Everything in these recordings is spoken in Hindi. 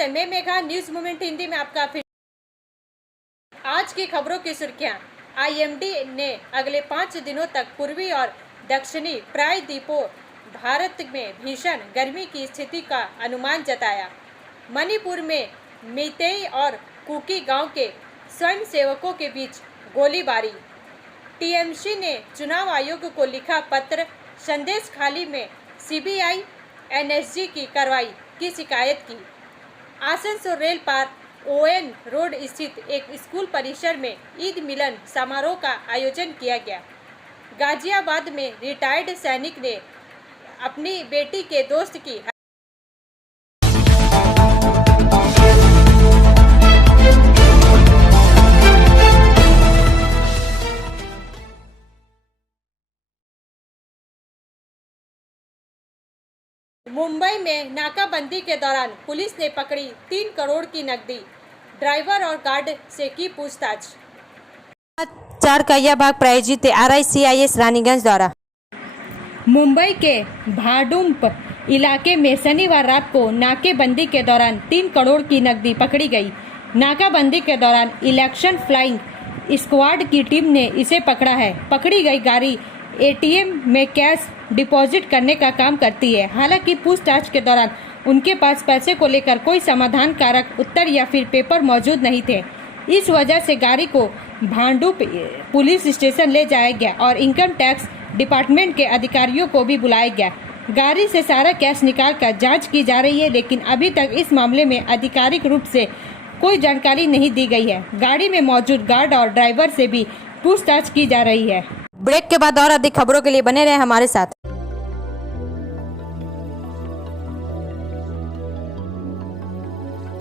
नमस्ते, मैं मेघा, न्यूज मोमेंट हिंदी में आपका फिर। आज की खबरों की सुर्खियां। आईएमडी ने अगले 5 दिनों तक पूर्वी और दक्षिणी प्रायद्वीपीय भारत में भीषण गर्मी की स्थिति का अनुमान जताया। मणिपुर में मेइतेई और कुकी गांव के स्वयंसेवकों के बीच गोलीबारी। टीएमसी ने चुनाव आयोग को लिखा पत्र, संदेश खाली में सीबीआई एनएसजी की कार्रवाई की शिकायत की। आसनसोल रेल पार ओएन रोड स्थित एक स्कूल परिसर में ईद मिलन समारोह का आयोजन किया गया। गाजियाबाद में रिटायर्ड सैनिक ने अपनी बेटी के दोस्त की मुंबई में नाकाबंदी के दौरान पुलिस ने पकड़ी 3 करोड़ की नकदी। ड्राइवर और गार्ड से की पूछताछ। 4 कहिया भाग प्रायोजित RICIS रानीगंज द्वारा। मुंबई के भाडुम्प इलाके में शनिवार रात को नाकेबंदी के दौरान 3 करोड़ की नकदी पकड़ी गई। नाकाबंदी के दौरान इलेक्शन फ्लाइंग स्क्वाड की टीम ने इसे पकड़ा है। पकड़ी गई गाड़ी ATM में कैश डिपॉजिट करने का काम करती है। हालांकि पूछताछ के दौरान उनके पास पैसे को लेकर कोई समाधान कारक उत्तर या फिर पेपर मौजूद नहीं थे। इस वजह से गाड़ी को भांडुप पुलिस स्टेशन ले जाया गया और इनकम टैक्स डिपार्टमेंट के अधिकारियों को भी बुलाया गया। गाड़ी से सारा कैश निकालकर जांच की जा रही है, लेकिन अभी तक इस मामले में आधिकारिक रूप से कोई जानकारी नहीं दी गई है। गाड़ी में मौजूद गार्ड और ड्राइवर से भी पूछताछ की जा रही है। ब्रेक के बाद और अधिक खबरों के लिए बने रहे हमारे साथ।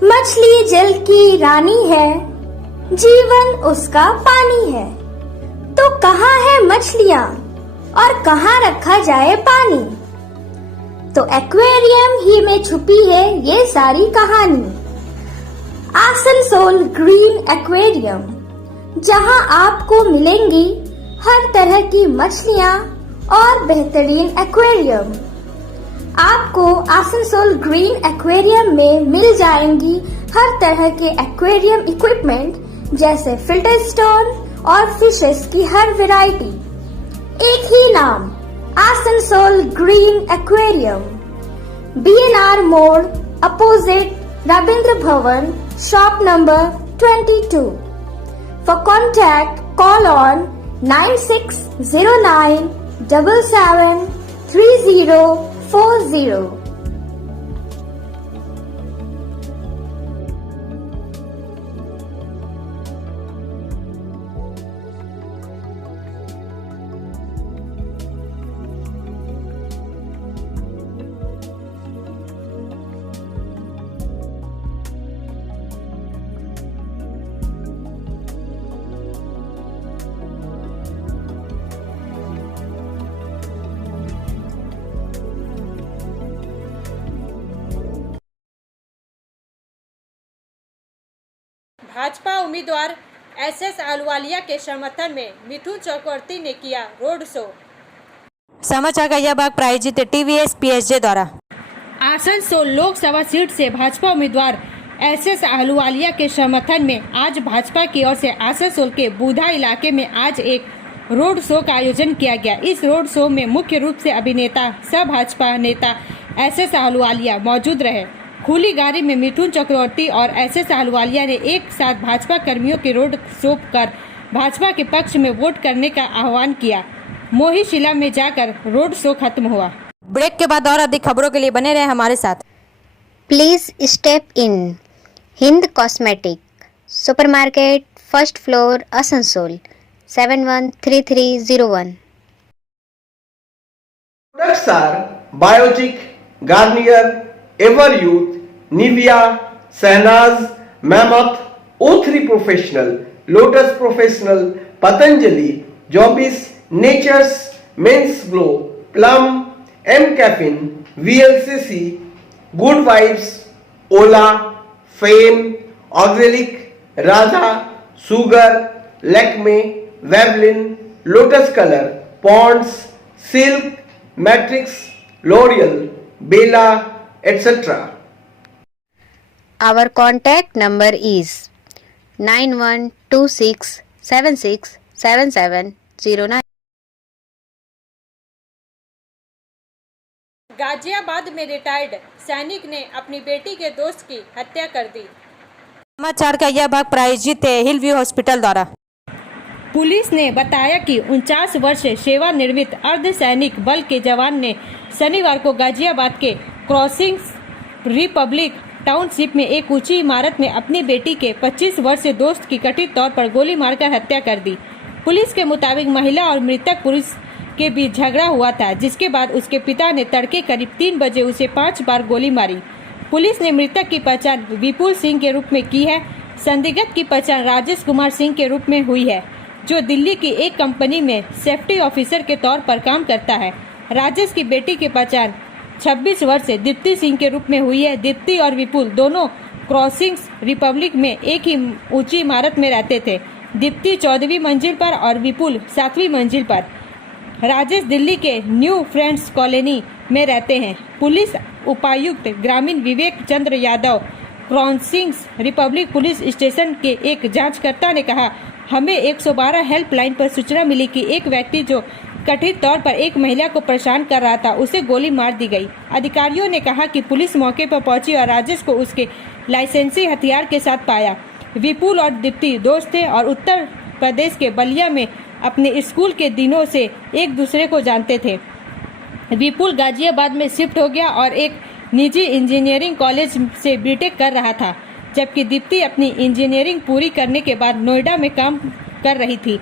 मछली जल की रानी है, जीवन उसका पानी है। तो कहाँ है मछलियाँ और कहाँ रखा जाए पानी? तो एक्वेरियम ही में छुपी है ये सारी कहानी। आसनसोल ग्रीन एक्वेरियम, जहाँ आपको मिलेंगी हर तरह की मछलियाँ और बेहतरीन एक्वेरियम। आपको आसनसोल ग्रीन एक्वेरियम में मिल जाएंगी हर तरह के एक्वेरियम इक्विपमेंट, जैसे फिल्टर स्टोन और फिशेस की हर वैरायटी। एक ही नाम, आसनसोल ग्रीन एक्वेरियम। BNR मोड़, opposite Ravindra Bhavan, shop number 22। For contact call on 9609 77 3040। Bhajpa उम्मीदवार SS अहलुवालिया के समर्थन में मिथुन चक्रवर्ती ने किया रोड शो। समाचार कहिया भाग प्रायोजित TVS PSJ द्वारा। आसनसोल लोकसभा सीट से भाजपा उम्मीदवार SS अहलुवालिया के समर्थन में आज भाजपा की ओर से आसनसोल के बूधा इलाके में आज एक रोड शो का आयोजन किया गया। इस रोड शो में मुख्य रूप से अभिनेता सह भाजपा नेता SS अहलुवालिया मौजूद रहे। खुली गाड़ी में मिथुन चक्रवर्ती और SS अहलुवालिया ने एक साथ भाजपा कर्मियों के रोड शो कर भाजपा के पक्ष में वोट करने का आह्वान किया। मोहिशिला में जाकर रोड शो खत्म हुआ। ब्रेक के बाद और अधिक खबरों के लिए बने रहे हमारे साथ। Please step in Hind cosmetic supermarket, first floor, Asansol 713301। Products are Biotic, Garnier, Everyuth, Nivea, Sahnaz, Mammoth, O3 Professional, Lotus Professional, Patanjali, Jobis, Nature's, Men's Glow, Plum, M Caffeine, VLCC, Good Vibes, Ola, Fame, Auxilic, Radha, Sugar, Lakme, Veblen, Lotus Color, Ponds, Silk, Matrix, L'Oreal, Bella, etc. Our contact number is 9126767709. Ghaziabad में रिटायर्ड सैनिक ने अपनी बेटी के दोस्त की हत्या कर दी। समाचार का यह भाग प्रायोजित है हिल व्यू हॉस्पिटल द्वारा। पुलिस ने बताया कि 49 वर्षीय सेवानिवृत्त अर्धसैनिक बल के जवान ने शनिवार को गाजियाबाद के क्रॉसिंग्स रिपब्लिक टाउनशिप में एक ऊंची इमारत में अपनी बेटी के 25 वर्षीय दोस्त की कथित तौर पर गोली मारकर हत्या कर दी। पुलिस के मुताबिक महिला और मृतक पुरुष के बीच झगड़ा हुआ था, जिसके बाद उसके पिता ने तड़के करीब 3 बजे उसे 5 बार गोली मारी। पुलिस ने मृतक की पहचान विपुल सिंह के रूप में की है। संदिग्ध की पहचान राजेश कुमार सिंह के रूप में हुई है, जो दिल्ली की एक कंपनी में सेफ्टी ऑफिसर के तौर पर काम करता है। राजेश की बेटी की पहचान 26 वर्षीय दीप्ति सिंह के रूप में हुई है। दीप्ति और विपुल दोनों क्रॉसिंग्स रिपब्लिक में एक ही ऊंची इमारत में रहते थे। दीप्ति 14वीं मंजिल पर और विपुल 7वीं मंजिल पर। राजेश दिल्ली के न्यू फ्रेंड्स कॉलोनी में रहते हैं। पुलिस उपायुक्त ग्रामीण Vivek Chandra Yadav Crossings Republic police station के एक जांचकर्ता ने कहा, हमें 112 हेल्पलाइन पर सूचना मिली कि एक व्यक्ति जो कथित तौर पर एक महिला को परेशान कर रहा था, उसे गोली मार दी गई। अधिकारियों ने कहा कि पुलिस मौके पर पहुंची और राजेश को उसके लाइसेंसी हथियार के साथ पाया। विपुल और दीप्ति दोस्त थे और उत्तर प्रदेश के बलिया में अपने स्कूल के दिनों से एक दूसरे को जानते थे। विपुल गाजियाबाद में शिफ्ट हो गया और एक निजी इंजीनियरिंग कॉलेज से बीटेक कर रहा था, जबकि दीप्ति अपनी इंजीनियरिंग पूरी करने के बाद नोएडा में काम कर रही थी।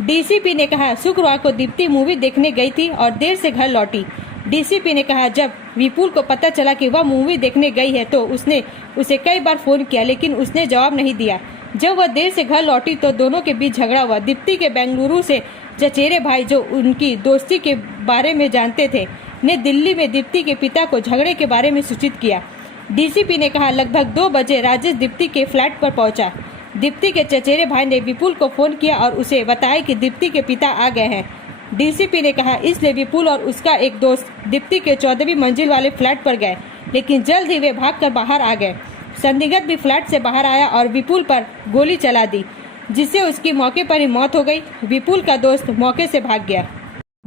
डीसीपी ने कहा, शुक्रवार को दीप्ति मूवी देखने गई थी और देर से घर लौटी। डीसीपी ने कहा, जब विपुल को पता चला कि वह मूवी देखने गई है तो उसने उसे कई बार फोन किया, लेकिन उसने जवाब नहीं दिया। जब वह देर से घर लौटी तो दोनों के बीच झगड़ा हुआ। दीप्ति के बेंगलुरु से चचेरे भाई, जो उनकी दोस्ती के बारे में जानते थे, ने दिल्ली में दीप्ति के पिता को झगड़े के बारे में सूचित किया। डीसीपी ने कहा, लगभग 2 बजे राजेश दीप्ति के फ्लैट पर पहुंचा। दीप्ति के चचेरे भाई ने विपुल को फोन किया और उसे बताया कि दीप्ति के पिता आ गए हैं। डीसीपी ने कहा, इसलिए विपुल और उसका एक दोस्त दीप्ति के 14वीं मंजिल वाले फ्लैट पर गए, लेकिन जल्द ही वे भागकर बाहर आ गए। संदिग्ध भी फ्लैट से बाहर आया और विपुल पर गोली चला दी, जिससे उसकी मौके पर ही मौत हो गई। विपुल का दोस्त मौके से भाग गया।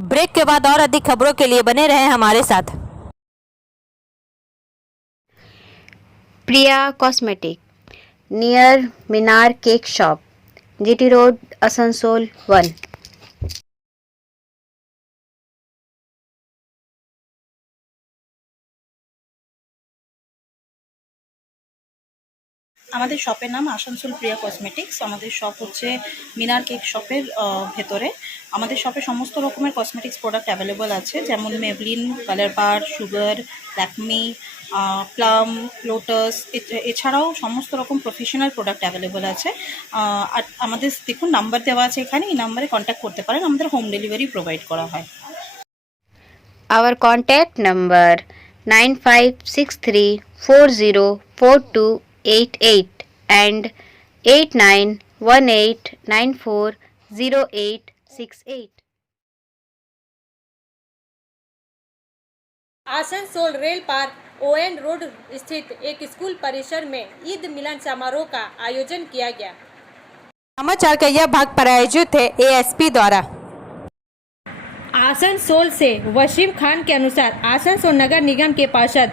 ब्रेक के बाद और अधिक खबरों के लिए बने रहें हमारे साथ। Priya cosmetic near Minar cake shop, GT road, Asansol 1। আমাদের শপের নাম আসানসোল প্রিয়া কসমেটিক্স। আমাদের শপ হচ্ছে মিনার কেক শপের ভেতরে। আমাদের শপে সমস্ত রকমের কসমেটিক্স প্রোডাক্ট অ্যাভেলেবল আছে, যেমন মেবলিন, কালার বার, সুগার, ল্যাকমি, প্লাম, লোটাস, এছাড়াও সমস্ত রকম প্রফেশনাল প্রোডাক্ট অ্যাভেলেবল আছে। আর আমাদের দেখুন নাম্বার দেওয়া আছে এখানে, এই নাম্বারে কন্ট্যাক্ট করতে পারেন। আমাদের হোম ডেলিভারি প্রোভাইড করা হয়। Our contact number 9563404288 and 8918940868। Asansol rail park on road स्थित एक स्कूल परिसर में ईद मिलन समारोह का आयोजन किया गया। समाचार का यह भाग प्रायोजित है एएसपी द्वारा। आसनसोल से वसीम खान के अनुसार आसनसोल नगर निगम के पार्षद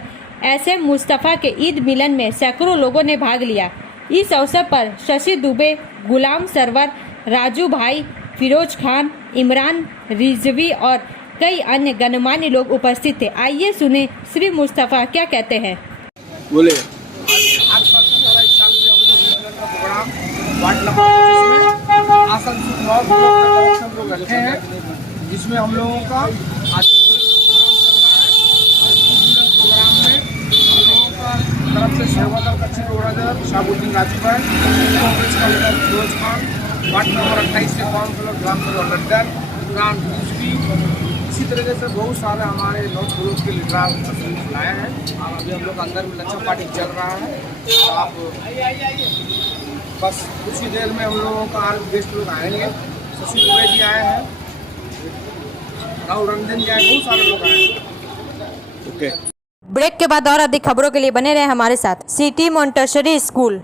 एसएम मुस्तफ़ा के ईद मिलन में सैकड़ों लोगों ने भाग लिया। इस अवसर पर शशि दुबे, गुलाम सरवर, राजू भाई, फिरोज खान, इमरान रिजवी और कई अन्य गणमान्य लोग उपस्थित थे। आइए सुने श्री मुस्तफ़ा क्या कहते हैं। बोले आज का सारा इस साल में हम लोग मिलन का प्रोग्राम वार्ड नंबर 25 में आसनसोल नॉर्थ ब्लॉक के तरफ से हम लोग रखे हैं, जिसमें हम लोगों का आज प्रोग्राम में हम लोगों का तरफ से शेरवादर कच्ची रोडादर शाहबुद्दीन राजू भाई, कांग्रेस का leader Firoz Khan, ward number 28 से काउंसलर ग्राम सभा लड्डर, ग्राम रिजवी, इसी तरीके से बहुत सारे हमारे नॉर्थ ब्लॉक के लीडर लाए हैं। अभी हम लोग अंदर में लच्छा पार्टी चल रहा है। आप बस कुछ ही देर में हम लोगों का और गेस्ट लोग आएंगे। शशि दुबे जी आए हैं, राहुल रंजन जी आए, बहुत सारे लोग आए हैं। ओके। ब्रेक के बाद और अधिक खबरों के लिए बने रहे हमारे साथ। City Montessori school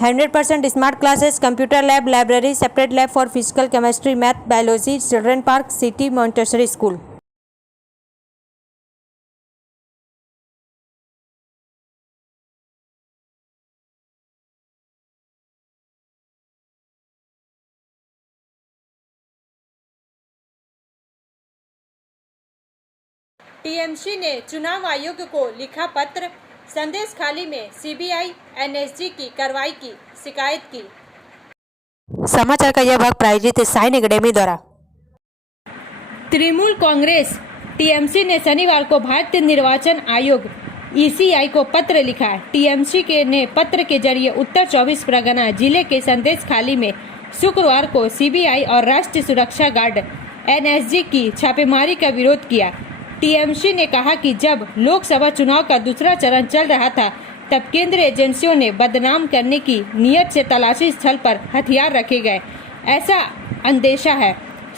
100% smart classes, computer lab, library, separate lab for physical, chemistry, math, biology, children park, city Montessori school. TMC ने चुनाव आयोग को लिखा पत्र, संदेश खाली में सीबीआई एनएसजी की कार्रवाई की शिकायत की। समाचार का यह भाग प्रायोजित है साइन एकेडमी द्वारा। तृणमूल कांग्रेस टीएमसी ने शनिवार को भारतीय निर्वाचन आयोग ईसीआई को पत्र लिखा। टीएमसी के ने पत्र के जरिए उत्तर 24 परगना जिले के संदेश खाली में शुक्रवार को सीबीआई और राष्ट्रीय सुरक्षा गार्ड एनएसजी की छापेमारी का विरोध किया। टीएमसी ने कहा कि जब लोकसभा चुनाव का दूसरा चरण चल रहा था तब केंद्रीय एजेंसियों ने बदनाम करने की नीयत से तलाशी स्थल पर हथियार रखे गए, ऐसा अंदेशा है।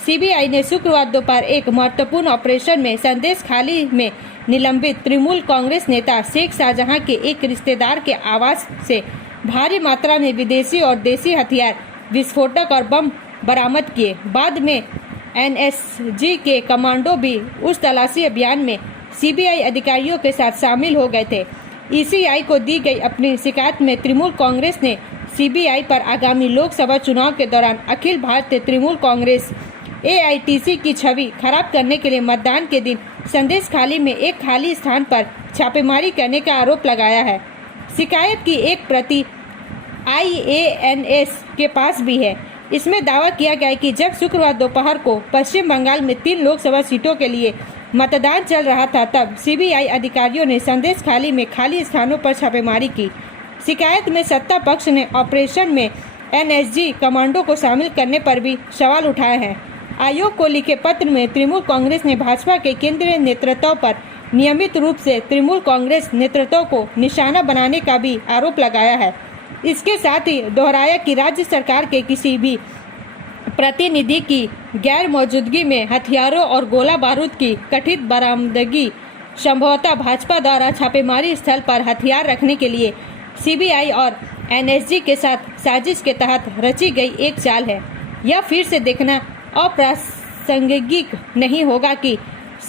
सीबीआई ने शुक्रवार दोपहर एक महत्वपूर्ण ऑपरेशन में संदेश खाली में निलंबित तृणमूल कांग्रेस नेता शेख शाहजहां के एक रिश्तेदार के आवास से भारी मात्रा में विदेशी और देसी हथियार, विस्फोटक और बम बरामद किए। बाद में एनएसजी के कमांडो भी उस तलाशी अभियान में सीबीआई अधिकारियों के साथ शामिल हो गए थे। ईसीआई को दी गई अपनी शिकायत में तृणमूल कांग्रेस ने सीबीआई पर आगामी लोकसभा चुनाव के दौरान अखिल भारतीय तृणमूल कांग्रेस एआईटीसी की छवि खराब करने के लिए मतदान के दिन संदेश खाली में एक खाली स्थान पर छापेमारी करने का आरोप लगाया है। शिकायत की एक प्रति आईएएनएस के पास भी है। इसमें दावा किया गया है कि जब शुक्रवार दोपहर को पश्चिम बंगाल में 3 लोकसभा सीटों के लिए मतदान चल रहा था तब सीबीआई अधिकारियों ने संदेश खाली में खाली स्थानों पर छापेमारी की। शिकायत में सत्ता पक्ष ने ऑपरेशन में एनएसजी कमांडो को शामिल करने पर भी सवाल उठाए हैं। आयोग को लिखे पत्र में तृणमूल कांग्रेस ने भाजपा के केंद्रीय नेतृत्व पर नियमित रूप से तृणमूल कांग्रेस नेतृत्व को निशाना बनाने का भी आरोप लगाया है। इसके साथ ही दोहराया कि राज्य सरकार के किसी भी प्रतिनिधि की गैर मौजूदगी में हथियारों और गोला बारूद की कथित बरामदगी संभवतः भाजपा द्वारा छापेमारी स्थल पर हथियार रखने के लिए सीबीआई और एनएसजी के साथ साजिश के तहत रची गई एक चाल है। यह फिर से देखना अप्रासंगिक नहीं होगा कि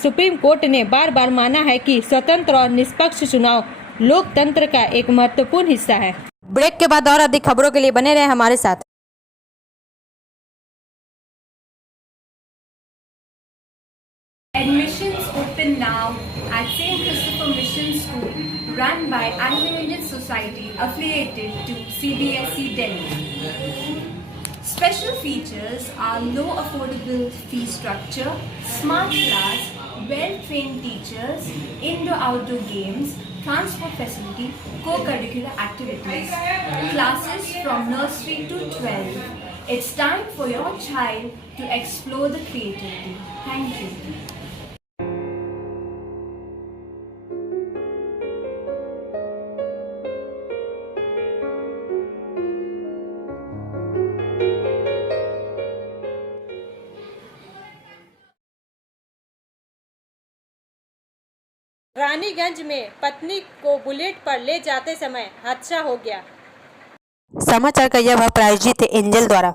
सुप्रीम कोर्ट ने बार बार माना है कि स्वतंत्र और निष्पक्ष चुनाव लोकतंत्र का एक महत्वपूर्ण हिस्सा है। ब्रेक के बाद और अधिक खबरों के लिए बने रहे हमारे साथ। Admissions open now at St. Christopher Mission School, run by Anglo-Indian Society affiliated to CBSE Delhi. Special features are low affordable fee structure, smart class, well-trained teachers, indoor-outdoor games, transport facility, co-curricular activities, classes from nursery to 12. It's time for your child to explore the creativity. Thank you. Raniganj में पत्नी को बुलेट पर ले जाते समय हादसा हो गया। समाचार का यह भाग प्रायोजित है एंजल द्वारा।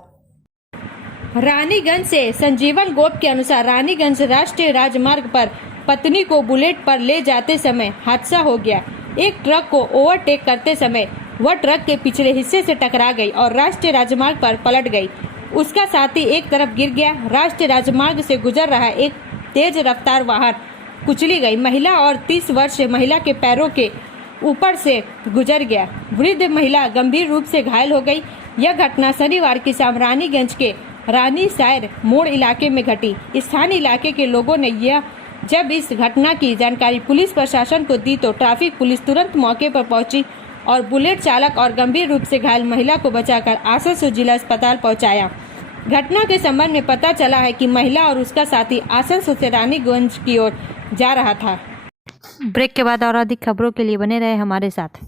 रानीगंज से संजीवन गोप के अनुसार रानीगंज राष्ट्रीय राजमार्ग पर पत्नी को बुलेट पर ले जाते समय हादसा हो गया। एक ट्रक को ओवरटेक करते समय वह ट्रक के पिछले हिस्से से टकरा गई और राष्ट्रीय राजमार्ग पर पलट गई। उसका साथी एक तरफ गिर गया। राष्ट्रीय राजमार्ग से गुजर रहा एक तेज रफ्तार वाहन कुचली गई। महिला और 30 वर्षीय महिला के पैरों के ऊपर से गुजर गया। वृद्ध महिला गंभीर रूप से घायल हो गई। यह घटना शनिवार की शाम रानीगंज के रानी सायर मोड़ इलाके में घटी। स्थानीय इलाके के लोगों ने जब इस घटना की जानकारी पुलिस प्रशासन को दी तो ट्रैफिक पुलिस तुरंत मौके पर पहुंची और बुलेट चालक और गंभीर रूप से घायल महिला को बचाकर आसनसोल जिला अस्पताल पहुंचाया। घटना के संबंध में पता चला है कि महिला और उसका साथी आसनसोल से रानीगंज की ओर जा रहा था। ब्रेक के बाद और अधिक खबरों के लिए बने रहे हमारे साथ।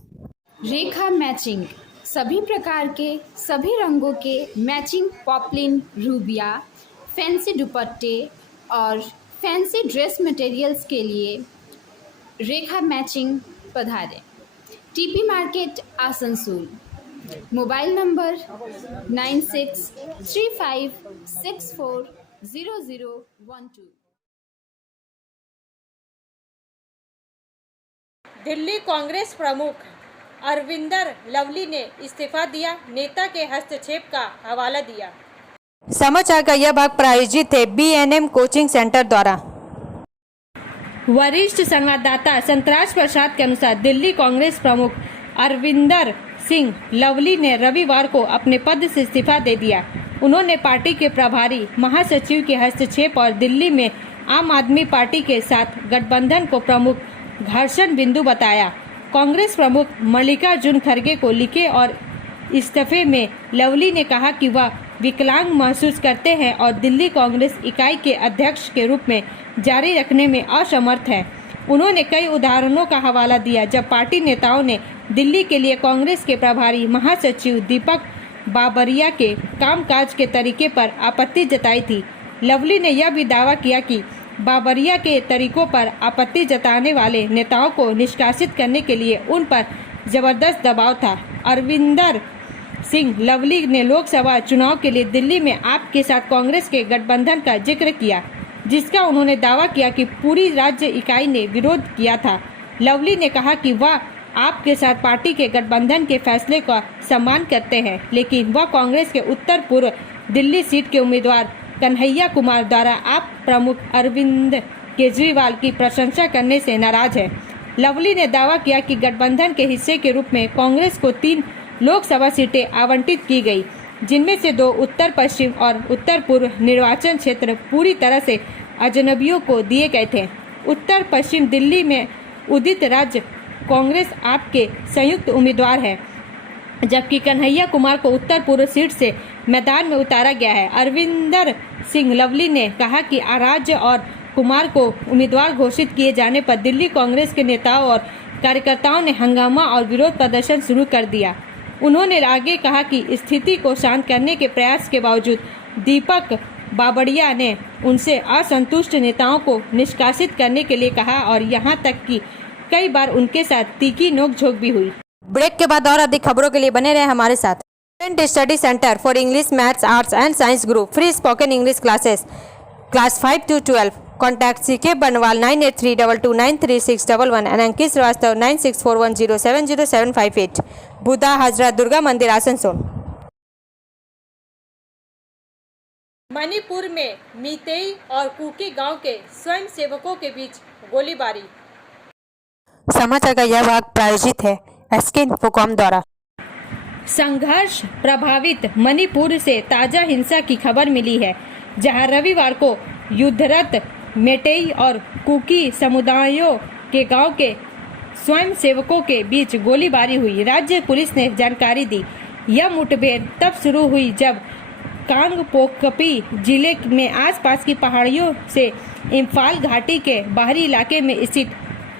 रेखा मैचिंग, सभी प्रकार के सभी रंगों के मैचिंग पॉपलिन, रूबिया, फैंसी दुपट्टे और फैंसी ड्रेस मटेरियल्स के लिए रेखा मैचिंग पधारे। TP market Asansol. Mobile number 9635640012। Delhi Congress प्रमुख अरविंदर लवली ने इस्तीफा दिया, नेता के हस्तक्षेप का हवाला दिया। समाचार का यह भाग प्रायोजित है BNM कोचिंग सेंटर द्वारा। वरिष्ठ संवाददाता संतराज प्रसाद के अनुसार दिल्ली कांग्रेस प्रमुख अरविंदर सिंह लवली ने रविवार को अपने पद से इस्तीफा दे दिया। उन्होंने पार्टी के प्रभारी महासचिव के हस्तक्षेप और दिल्ली में आम आदमी पार्टी के साथ गठबंधन को प्रमुख घर्षण बिंदु बताया। कांग्रेस प्रमुख मल्लिकार्जुन खड़गे को लिखे और इस्तीफे में लवली ने कहा कि वह विकलांग महसूस करते हैं और दिल्ली कांग्रेस इकाई के अध्यक्ष के रूप में जारी रखने में असमर्थ हैं। उन्होंने कई उदाहरणों का हवाला दिया जब पार्टी नेताओं ने दिल्ली के लिए कांग्रेस के प्रभारी महासचिव दीपक बाबरिया के कामकाज के तरीके पर आपत्ति जताई थी। लवली ने यह भी दावा किया कि बाबरिया के तरीकों पर आपत्ति जताने वाले नेताओं को निष्कासित करने के लिए उन पर जबरदस्त दबाव था। अरविंदर सिंह लवली ने लोकसभा चुनाव के लिए दिल्ली में आप के साथ कांग्रेस के गठबंधन का जिक्र किया, जिसका उन्होंने दावा किया कि पूरी राज्य इकाई ने विरोध किया था। लवली ने कहा कि वह आप के साथ पार्टी के गठबंधन के फैसले का सम्मान करते हैं, लेकिन वह कांग्रेस के उत्तर पूर्व दिल्ली सीट के उम्मीदवार कन्हैया कुमार द्वारा आप प्रमुख अरविंद केजरीवाल की प्रशंसा करने से नाराज है। लवली ने दावा किया कि गठबंधन के हिस्से के रूप में कांग्रेस को 3 लोकसभा सीटें आवंटित की गई, जिनमें से 2 उत्तर पश्चिम और उत्तर पूर्व निर्वाचन क्षेत्र पूरी तरह से अजनबियों को दिए गए थे। उत्तर पश्चिम दिल्ली में उदित राज्य कांग्रेस आपके संयुक्त उम्मीदवार है, जबकि कन्हैया कुमार को उत्तर पूर्व सीट से मैदान में उतारा गया है। अरविंदर सिंह लवली ने कहा कि राज्य और कुमार को उम्मीदवार घोषित किए जाने पर दिल्ली कांग्रेस के नेताओं और कार्यकर्ताओं ने हंगामा और विरोध प्रदर्शन शुरू कर दिया। उन्होंने आगे कहा कि स्थिति को शांत करने के प्रयास के बावजूद दीपक बाबरिया ने उनसे असंतुष्ट नेताओं को निष्कासित करने के लिए कहा और यहां तक कि कई बार उनके साथ तीखी नोकझोंक भी हुई। ब्रेक के बाद और अधिक खबरों के लिए बने रहे हमारे साथ। Student study centre for English, maths, arts and science group free spoken English classes class 5 to 12। Contact C K Banwal 9832293611 and Ankit Shrivastava 9641070758। Budha Hazra Durga Mandir Asansol. Manipur में मीतेई और कुकी गांव के स्वयं सेवकों के बीच गोलीबारी। समाचार का यह भाग प्रायोजित है SK इन्फोकॉम द्वारा। संघर्ष प्रभावित मणिपुर से ताजा हिंसा की खबर मिली है, जहां रविवार को युद्धरत मेटेई और कुकी समुदायों के गांव के स्वयं सेवकों के बीच गोलीबारी हुई। राज्य पुलिस ने जानकारी दी। यह मुठभेड़ तब शुरू हुई जब कांगपोकपी जिले में आसपास की पहाड़ियों से इम्फाल घाटी के बाहरी इलाके में स्थित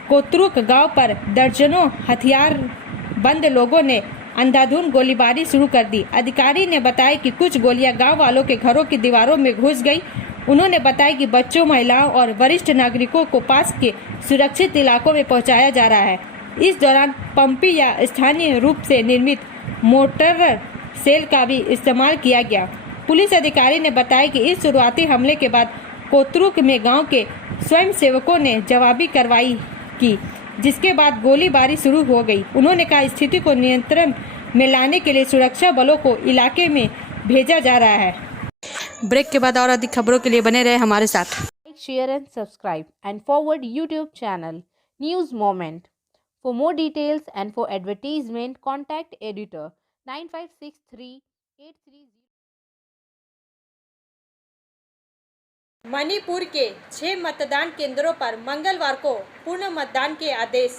कोतरुक गांव पर दर्जनों हथियारबंद लोगों ने अंधाधुंध गोलीबारी शुरू कर दी। अधिकारी ने बताया कि कुछ गोलियां गांव वालों के घरों की दीवारों में घुस गई। उन्होंने बताया कि बच्चों, महिलाओं और वरिष्ठ नागरिकों को पास के सुरक्षित इलाकों में पहुंचाया जा रहा है। इस दौरान पंपी या स्थानीय रूप से निर्मित मोटर सेल का भी इस्तेमाल किया गया। पुलिस अधिकारी ने बताया कि इस शुरुआती हमले के बाद कोतरुक में गांव के स्वयं सेवकों ने जवाबी कार्रवाई की, जिसके बाद गोलीबारी शुरू हो गई। उन्होंने कहा स्थिति को नियंत्रण में लाने के लिए सुरक्षा बलों को इलाके में भेजा जा रहा है। ब्रेक के बाद और अधिक खबरों के लिए बने रहे हमारे साथ। Like, share and subscribe and forward YouTube channel News Moment. For more details and for advertisement, contact editor 956383. Manipur के 6 मतदान केंद्रों पर मंगलवार को पूर्ण मतदान के आदेश।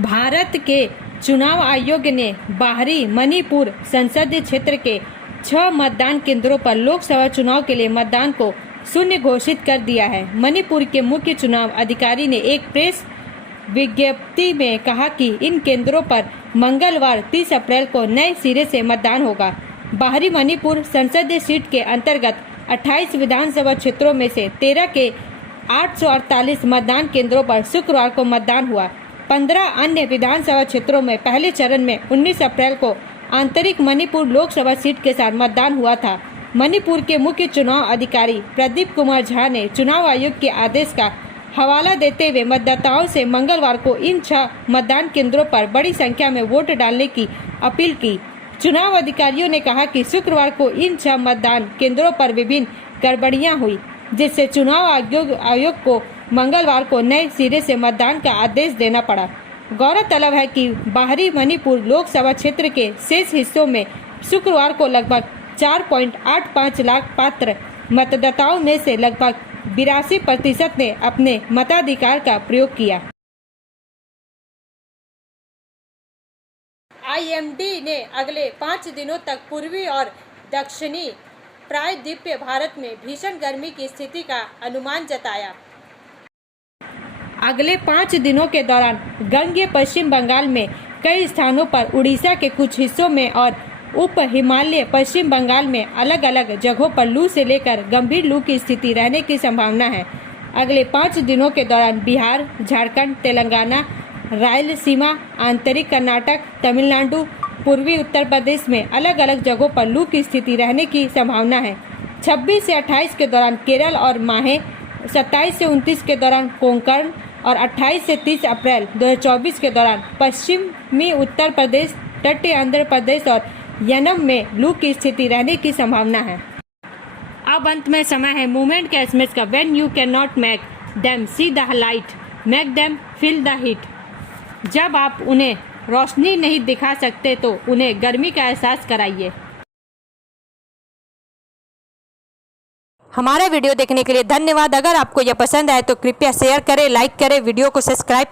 भारत के चुनाव आयोग ने बाहरी मणिपुर संसदीय क्षेत्र के 6 मतदान केंद्रों पर लोकसभा चुनाव के लिए मतदान को शून्य घोषित कर दिया है। मणिपुर के मुख्य चुनाव अधिकारी ने एक प्रेस विज्ञप्ति में कहा कि इन केंद्रों पर मंगलवार 30 अप्रैल को नए सिरे से मतदान होगा। बाहरी मणिपुर संसदीय सीट के अंतर्गत 28 विधानसभा क्षेत्रों में से 13 के 848 मतदान केंद्रों पर शुक्रवार को मतदान हुआ। 15 अन्य विधानसभा क्षेत्रों में पहले चरण में 19 अप्रैल को आंतरिक मणिपुर लोकसभा सीट के साथ मतदान हुआ था। मणिपुर के मुख्य चुनाव अधिकारी प्रदीप कुमार झा ने चुनाव आयोग के आदेश का हवाला देते हुए मतदाताओं से मंगलवार को इन 6 मतदान केंद्रों पर बड़ी संख्या में वोट डालने की अपील की। चुनाव अधिकारियों ने कहा कि शुक्रवार को इन 6 मतदान केंद्रों पर विभिन्न गड़बड़ियां हुई, जिससे चुनाव आयोग को मंगलवार को नए सिरे से मतदान का आदेश देना पड़ा। गौरतलब है कि बाहरी मणिपुर लोकसभा क्षेत्र के शेष हिस्सों में शुक्रवार को लगभग 4.85 लाख पात्र मतदाताओं में से लगभग 82% ने अपने मताधिकार का प्रयोग किया। IMD ने अगले 5 दिनों तक पूर्वी और दक्षिणी प्रायद्वीपीय भारत में भीषण गर्मी की स्थिति का अनुमान जताया। अगले 5 दिनों के दौरान गंगेय पश्चिम बंगाल में कई स्थानों पर, उड़ीसा के कुछ हिस्सों में और उप हिमालय पश्चिम बंगाल में अलग अलग जगहों पर लू से लेकर गंभीर लू की स्थिति रहने की संभावना है। अगले 5 दिनों के दौरान बिहार, झारखंड, तेलंगाना, रायलसीमा, आंतरिक कर्नाटक, तमिलनाडु, पूर्वी उत्तर प्रदेश में अलग अलग जगहों पर लू की स्थिति रहने की संभावना है। 26 से 28 के दौरान केरल और माहे, 27 से 29 के दौरान कोंकण और 28 से 30 अप्रैल 2024 के दौरान पश्चिमी उत्तर प्रदेश, तटीय आंध्र प्रदेश और यनम में लू की स्थिति रहने की संभावना है। अब अंत में समय है मूवमेंट के एसएमएस का। When you can not make them see the light, make them feel the heat. जब आप उन्हें रोशनी नहीं दिखा सकते तो उन्हें गर्मी का एहसास कराइए। हमारा वीडियो देखने के लिए धन्यवाद। अगर आपको यह पसंद आए तो कृपया शेयर करें, लाइक करें, वीडियो को सब्सक्राइब